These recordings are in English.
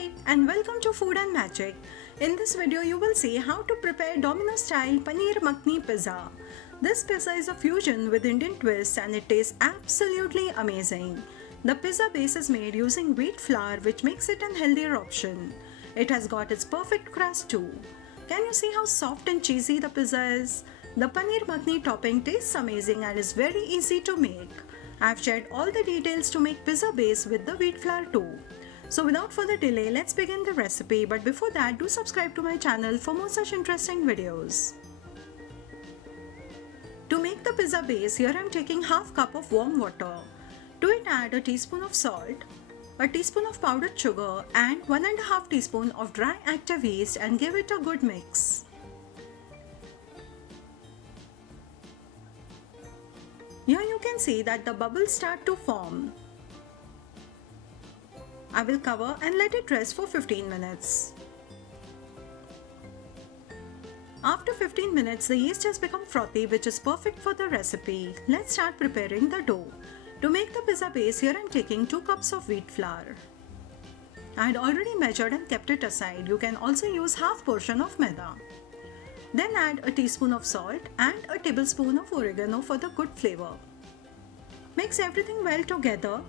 Hi and welcome to Food and Magic. In this video you will see how to prepare Domino's style Paneer Makhani pizza. This pizza is a fusion with Indian twist and it tastes absolutely amazing. The pizza base is made using wheat flour which makes it an healthier option. It has got its perfect crust too. Can you see how soft and cheesy the pizza is? The Paneer Makhani topping tastes amazing and is very easy to make. I've shared all the details to make pizza base with the wheat flour too. So without further delay, let's begin the recipe, but before that, do subscribe to my channel for more such interesting videos. To make the pizza base, here I am taking half cup of warm water. To it add a teaspoon of salt, a teaspoon of powdered sugar and 1.5 teaspoon of dry active yeast and give it a good mix. Here you can see that the bubbles start to form. I will cover and let it rest for 15 minutes. After 15 minutes, the yeast has become frothy, which is perfect for the recipe. Let's start preparing the dough. To make the pizza base, here I am taking 2 cups of wheat flour. I had already measured and kept it aside. You can also use half portion of maida. Then add a teaspoon of salt and a tablespoon of oregano for the good flavor. Mix everything well together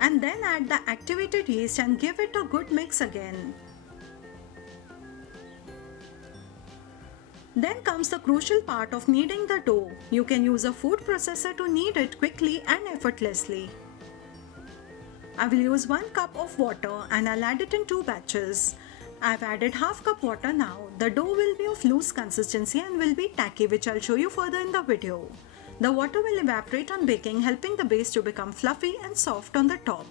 and then add the activated yeast and give it a good mix again. Then comes the crucial part of kneading the dough. You can use a food processor to knead it quickly and effortlessly. I will use 1 cup of water and I'll add it in 2 batches. I've added half cup water now. The dough will be of loose consistency and will be tacky, which I'll show you further in the video. The water will evaporate on baking, helping the base to become fluffy and soft on the top.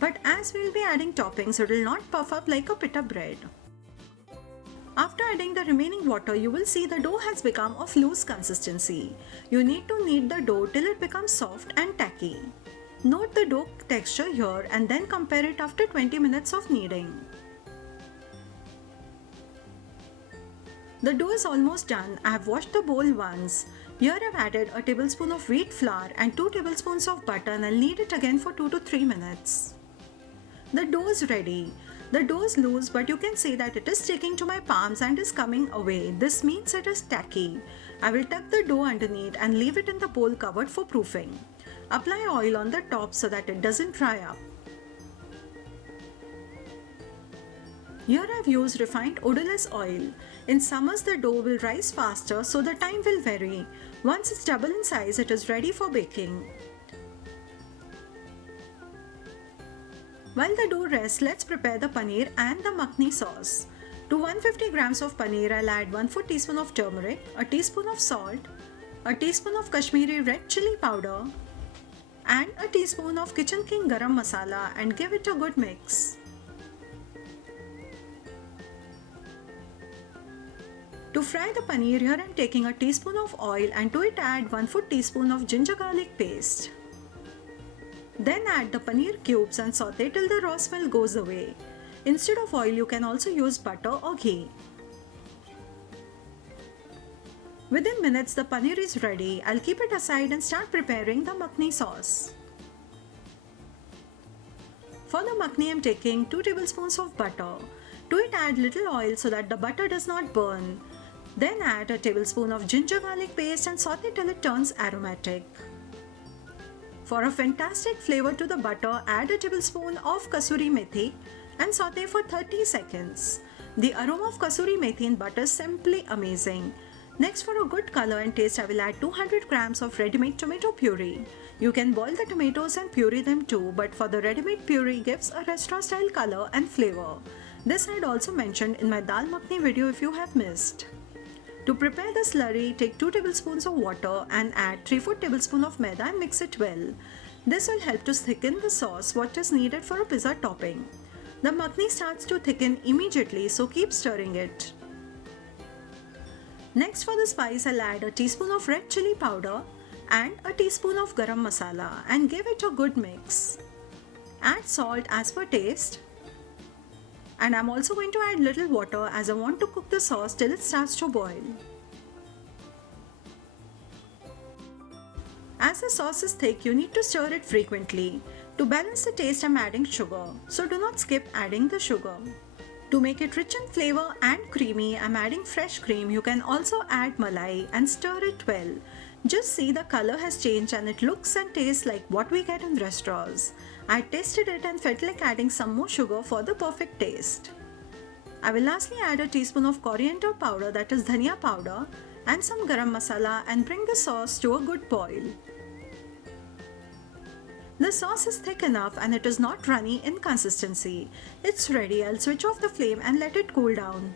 But as we'll be adding toppings, it will not puff up like a pita bread. After adding the remaining water, you will see the dough has become of loose consistency. You need to knead the dough till it becomes soft and tacky. Note the dough texture here and then compare it after 20 minutes of kneading. The dough is almost done. I have washed the bowl once. Here I have added a tablespoon of wheat flour and 2 tablespoons of butter and I'll knead it again for 2 to 3 minutes. The dough is ready. The dough is loose, but you can see that it is sticking to my palms and is coming away. This means it is tacky. I will tuck the dough underneath and leave it in the bowl covered for proofing. Apply oil on the top so that it doesn't dry up. Here I have used refined odorless oil. In summers the dough will rise faster, so the time will vary. Once it's double in size, it is ready for baking. While the dough rests, let's prepare the paneer and the makhani sauce. To 150 grams of paneer, I'll add 1/4 teaspoon of turmeric, a teaspoon of salt, a teaspoon of Kashmiri red chilli powder, and a teaspoon of Kitchen King garam masala and give it a good mix. To fry the paneer, here I am taking a teaspoon of oil and to it add 1/4 teaspoon of ginger garlic paste. Then add the paneer cubes and saute till the raw smell goes away. Instead of oil, you can also use butter or ghee. Within minutes, the paneer is ready. I'll keep it aside and start preparing the makhani sauce. For the makhani, I'm taking 2 tablespoons of butter. To it add little oil so that the butter does not burn. Then add a tablespoon of ginger garlic paste and saute till it turns aromatic. For a fantastic flavor to the butter, add a tablespoon of kasuri methi and saute for 30 seconds. The aroma of kasuri methi in butter is simply amazing. Next, for a good color and taste, I will add 200 grams of ready-made tomato puree. You can boil the tomatoes and puree them too, but for the ready-made puree gives a restaurant-style color and flavor. This I had also mentioned in my dal makhani video if you have missed. To prepare the slurry, take 2 tablespoons of water and add 3/4 tablespoon of maida and mix it well. This will help to thicken the sauce, what is needed for a pizza topping. The makhani starts to thicken immediately, so keep stirring it. Next, for the spice, I'll add a teaspoon of red chilli powder and a teaspoon of garam masala and give it a good mix. Add salt as per taste. And I'm also going to add little water as I want to cook the sauce till it starts to boil. As the sauce is thick, you need to stir it frequently. To balance the taste, I'm adding sugar, so do not skip adding the sugar. To make it rich in flavor and creamy, I'm adding fresh cream. You can also add malai and stir it well. Just see the color has changed and it looks and tastes like what we get in restaurants. I tasted it and felt like adding some more sugar for the perfect taste. I will lastly add a teaspoon of coriander powder, that is dhania powder, and some garam masala and bring the sauce to a good boil. The sauce is thick enough and it is not runny in consistency. It's ready. I'll switch off the flame and let it cool down.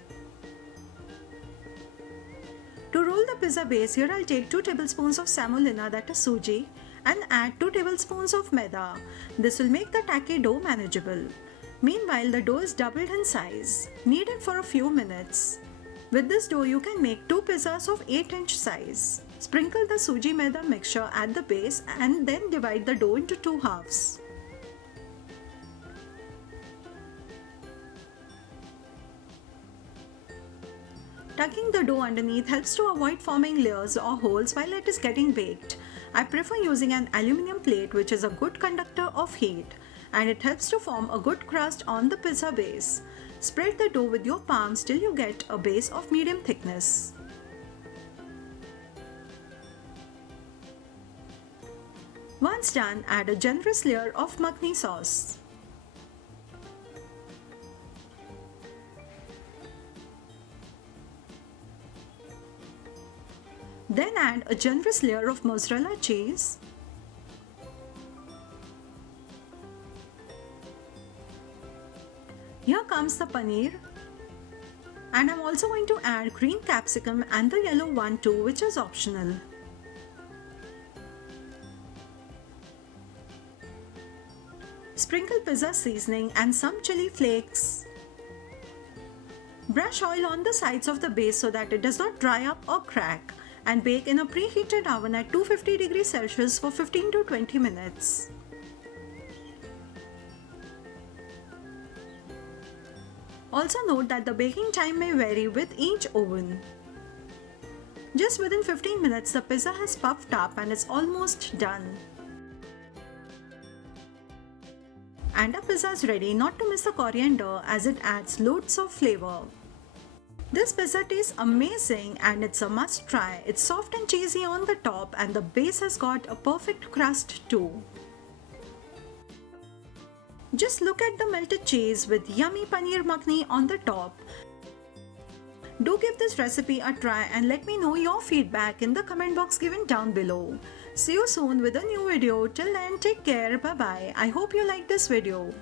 To roll the pizza base, here I'll take 2 tablespoons of semolina, that is suji, and add 2 tablespoons of maida. This will make the tacky dough manageable. Meanwhile, the dough is doubled in size. Knead it for a few minutes. With this dough, you can make 2 pizzas of 8-inch size. Sprinkle the suji maida mixture at the base and then divide the dough into 2 halves. Tucking the dough underneath helps to avoid forming layers or holes while it is getting baked. I prefer using an aluminium plate, which is a good conductor of heat, and it helps to form a good crust on the pizza base. Spread the dough with your palms till you get a base of medium thickness. Once done, add a generous layer of Makhani sauce. Then add a generous layer of mozzarella cheese. Here comes the paneer. And I'm also going to add green capsicum and the yellow one too, which is optional. Sprinkle pizza seasoning and some chili flakes. Brush oil on the sides of the base so that it does not dry up or crack, and bake in a preheated oven at 250 degrees Celsius for 15 to 20 minutes. Also note that the baking time may vary with each oven. Just within 15 minutes, the pizza has puffed up and is almost done. And our pizza is ready. Not to miss the coriander as it adds loads of flavor. This pizza tastes amazing and it's a must try. It's soft and cheesy on the top and the base has got a perfect crust too. Just look at the melted cheese with yummy paneer makhani on the top. Do give this recipe a try and let me know your feedback in the comment box given down below. See you soon with a new video. Till then, take care. Bye bye. I hope you like this video.